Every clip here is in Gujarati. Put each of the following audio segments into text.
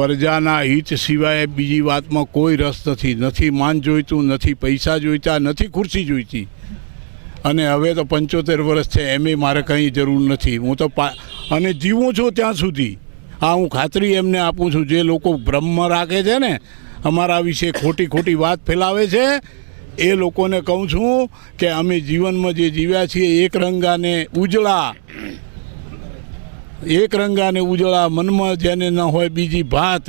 પ્રજાના હિત સિવાય બીજી વાતમાં કોઈ રસ નથી. નથી માન જોઈતું, નથી પૈસા જોઈતા, નથી ખુરશી જોઈતી. અને હવે તો 75 વર્ષ છે, એમે મારે કંઈ જરૂર નથી. હું તો અને જીવું છું ત્યાં સુધી. હા, હું ખાતરી એમને આપું છું, જે લોકો ભ્રમ રાખે છે ને અમારા વિશે ખોટી વાત ફેલાવે છે, એ લોકોને કહું છું કે અમે જીવનમાં જે જીવ્યા છીએ એક રંગાને ઉજળા મનમાં જેને ન હોય બીજી ભાત,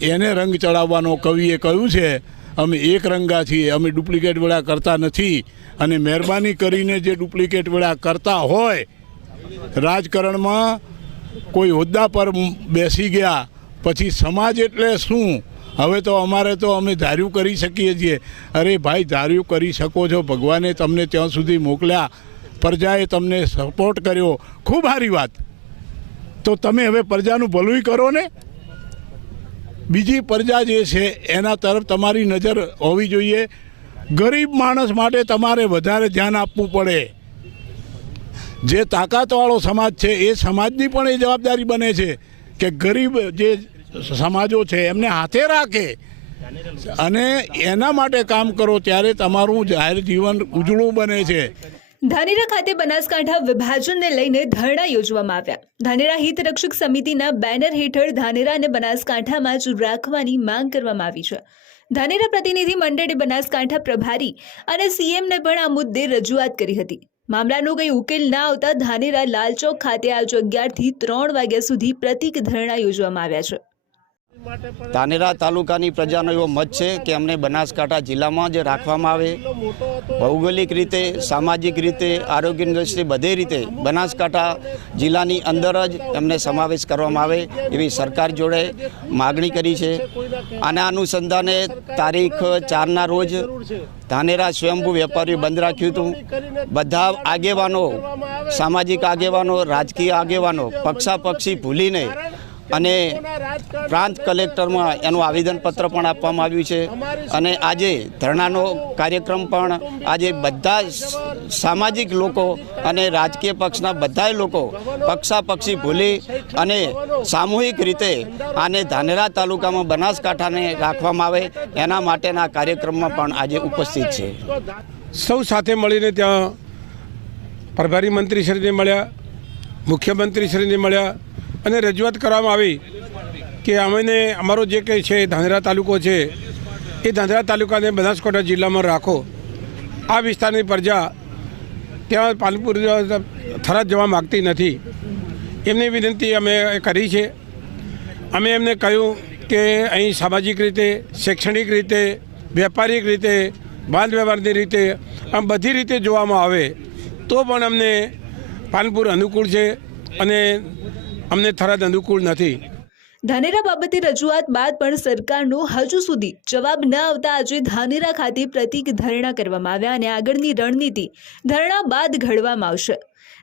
એને રંગ ચડાવવાનો કવિએ કહ્યું છે. અમે એક રંગા છીએ, અમે ડુપ્લિકેટ વેળા કરતા નથી. અને મહેરબાની કરીને જે ડુપ્લિકેટ વેળા કરતા હોય, રાજકારણમાં કોઈ હોદ્દા પર બેસી ગયા પછી સમાજ એટલે શું? હવે તો અમે ધાર્યું કરી શકીએ છીએ. અરે ભાઈ, ધાર્યું કરી શકો છો. ભગવાને તમને ત્યાં સુધી મોકલ્યા, પ્રજાએ તમને સપોર્ટ કર્યો, ખૂબ સારી વાત. તો તમે હવે પ્રજાનું ભલું કરો ને. બીજી પ્રજા જે છે એના તરફ તમારી નજર હોવી જોઈએ. ગરીબ માણસ માટે તમારે વધારે ધ્યાન આપવું પડે. જે તાકાતવાળો સમાજ છે એ સમાજની પણ એ જવાબદારી બને છે કે ગરીબ જે સમાજો છે એમને હાથે રાખે અને એના માટે કામ કરો, ત્યારે તમારું જાહેર જીવન ઉજળું બને છે. ધાનેરા ખાતે બનાસકાંઠા વિભાજનને લઈને ધરણા યોજવામાં આવ્યા. ધાનેરા હિત રક્ષક સમિતિના બેનર હેઠળ ધાનેરા અને બનાસકાંઠામાં જ રાખવાની માંગ કરવામાં આવી છે. ધાનેરા પ્રતિનિધિ મંડળે બનાસકાંઠા પ્રભારી અને સીએમને પણ આ મુદ્દે રજૂઆત કરી હતી. મામલાનો કંઈ ઉકેલ ના આવતા ધાનેરા લાલચોક ખાતે આજ 11 થી 3 વાગ્યા સુધી પ્રતિક ધરણા યોજવામાં આવ્યા છે. ધાનેરા તાલુકાની પ્રજાનો એવો મત છે કે અમને બનાસકાંઠા જિલ્લામાં જ રાખવામાં આવે. ભૌગોલિક રીતે, સામાજિક રીતે, આરોગ્યની દ્રષ્ટિએ બધી રીતે બનાસકાંઠા જિલ્લાની અંદર જ એમને સમાવેશ કરવામાં આવે એવી સરકાર જોડે માગણી કરી છે. આના અનુસંધાને તારીખ 4ના રોજ ધાનેરા સ્વયંભૂ વેપારીઓ બંધ રાખ્યું હતું. બધા આગેવાનો, સામાજિક આગેવાનો, રાજકીય આગેવાનો પક્ષાપક્ષી ભૂલીને અને પ્રાંત કલેક્ટરમાં એનું આવેદનપત્ર પણ આપવામાં આવ્યું છે. અને આજે ધરણાનો કાર્યક્રમ પણ આજે બધા સામાજિક લોકો અને રાજકીય પક્ષના બધા લોકો પક્ષાપક્ષી ભૂલી અને સામૂહિક રીતે આને ધાનેરા તાલુકામાં બનાસકાંઠાને રાખવામાં આવે એના માટેના કાર્યક્રમમાં પણ આજે ઉપસ્થિત છે. સૌ સાથે મળીને ત્યાં પ્રભારી મંત્રીશ્રીને મળ્યા, મુખ્યમંત્રીશ્રીને મળ્યા અને રજૂઆત કરવામાં આવી કે અમને અમારો જે કંઈ છે ધાનેરા તાલુકો છે એ ધાનેરા તાલુકાને બનાસકાંઠા જિલ્લામાં રાખો. આ વિસ્તારની પ્રજા ત્યાં પાલનપુર થરાદ જવા માગતી નથી. એમની વિનંતી અમે કરી છે. અમે એમને કહ્યું કે અહીં સામાજિક રીતે, શૈક્ષણિક રીતે, વેપારિક રીતે, બાંધ વ્યવહારની રીતે આમ બધી રીતે જોવામાં આવે તો પણ અમને પાલનપુર અનુકૂળ છે અને અમને થરાદ અનુકૂળ નથી. ધાનેરા બાબતે રજૂઆત બાદ પણ સરકારનો હજુ સુધી જવાબ ન આવતા આજે ધાનેરા ખાતે પ્રતિક ધરણા કરવામાં આવ્યા અને આગળની રણનીતિ ધરણા બાદ ઘડવામાં આવશે.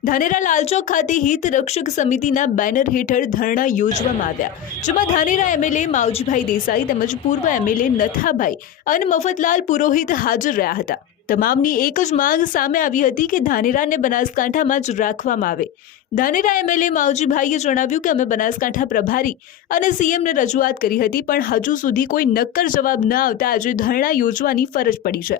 ધાનેરા લાલચોક ખાતે હિત રક્ષક સમિતિના બેનર હેઠળ ધરણા યોજવામાં આવ્યા, જેમાં ધાનેરા એમએલએ માવજીભાઈ દેસાઈ તેમજ પૂર્વ એમએલએ નથાભાઈ અને મફતલાલ પુરોહિત હાજર રહ્યા હતા. તમામની એક જ માંગ સામે આવી હતી કે ધાનેરાને બનાસકાંઠામાં જ રાખવામાં આવે. ધાનેરા એમએલએ માવજીભાઈએ જણાવ્યું કે અમે બનાસકાંઠા પ્રભારી અને સીએમને રજૂઆત કરી હતી, પણ હજુ સુધી કોઈ નક્કર જવાબ ન આવતા આજે ધરણા યોજવાની ફરજ પડી છે.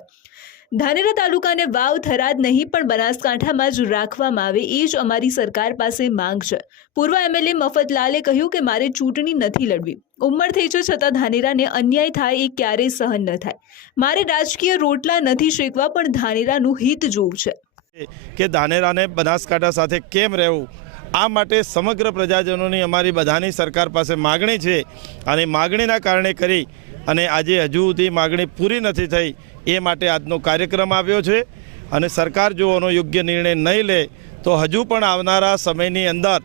ધાનેરા તાલુકાને વાવ, થરાદ નહીં પણ બનાસકાંઠામાં જ રાખવામાં આવે એ જ અમારી સરકાર પાસે માંગ છે. પૂર્વ એમએલએ મફતલાલે કહ્યું કે મારે ચૂંટણી નથી લડવી. ઉંમર થઈ છે છતાં ધાનેરાને અન્યાય થાય એ ક્યારેય સહન ન થાય. મારે રાજકીય રોટલા નથી શેકવા, પણ ધાનેરાનું હિત જોવું છે કે ધાનેરાને બનાસકાંઠા સાથે કેમ રહેવું. આ માટે સમગ્ર પ્રજાજનોની અમારી બધાની સરકાર પાસે માગણી છે અને માગણીના કારણે કરી અને આજે હજુ સુધી માગણી પૂરી નથી થઈ. એ માટે આજનો કાર્યક્રમ આવ્યો છે અને સરકાર જો આનો યોગ્ય નિર્ણય નહીં લે તો હજુ પણ આવનારા સમયની અંદર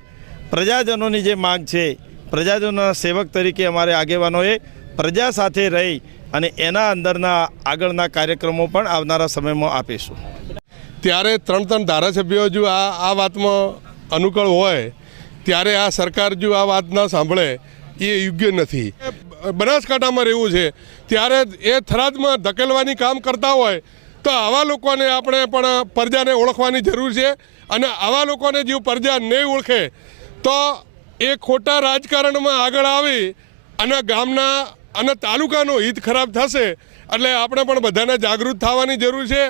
પ્રજાજનોની જે માગ છે, પ્રજાજનોના સેવક તરીકે અમારે આગેવાનોએ પ્રજા સાથે રહી અને એના અંદરના આગળના કાર્યક્રમો પણ આવનારા સમયમાં આપીશું. ત્યારે 3 ધારાસભ્યો જો આ વાતમાં અનુકૂળ હોય ત્યારે આ સરકાર જો આ વાત ના સાંભળે એ યોગ્ય નથી. બનાસકાંઠામાં રહેવું છે ત્યારે એ થરાદમાં ધકેલવાની કામ કરતા હોય તો આવા લોકોને આપણે પણ પ્રજાને ઓળખવાની જરૂર છે. અને આવા લોકોને જો પ્રજા નહીં ઓળખે તો એ ખોટા રાજકારણમાં આગળ આવી અને ગામના અને તાલુકાનો હિત ખરાબ થશે એટલે આપણે પણ બધાને જાગૃત થવાની જરૂર છે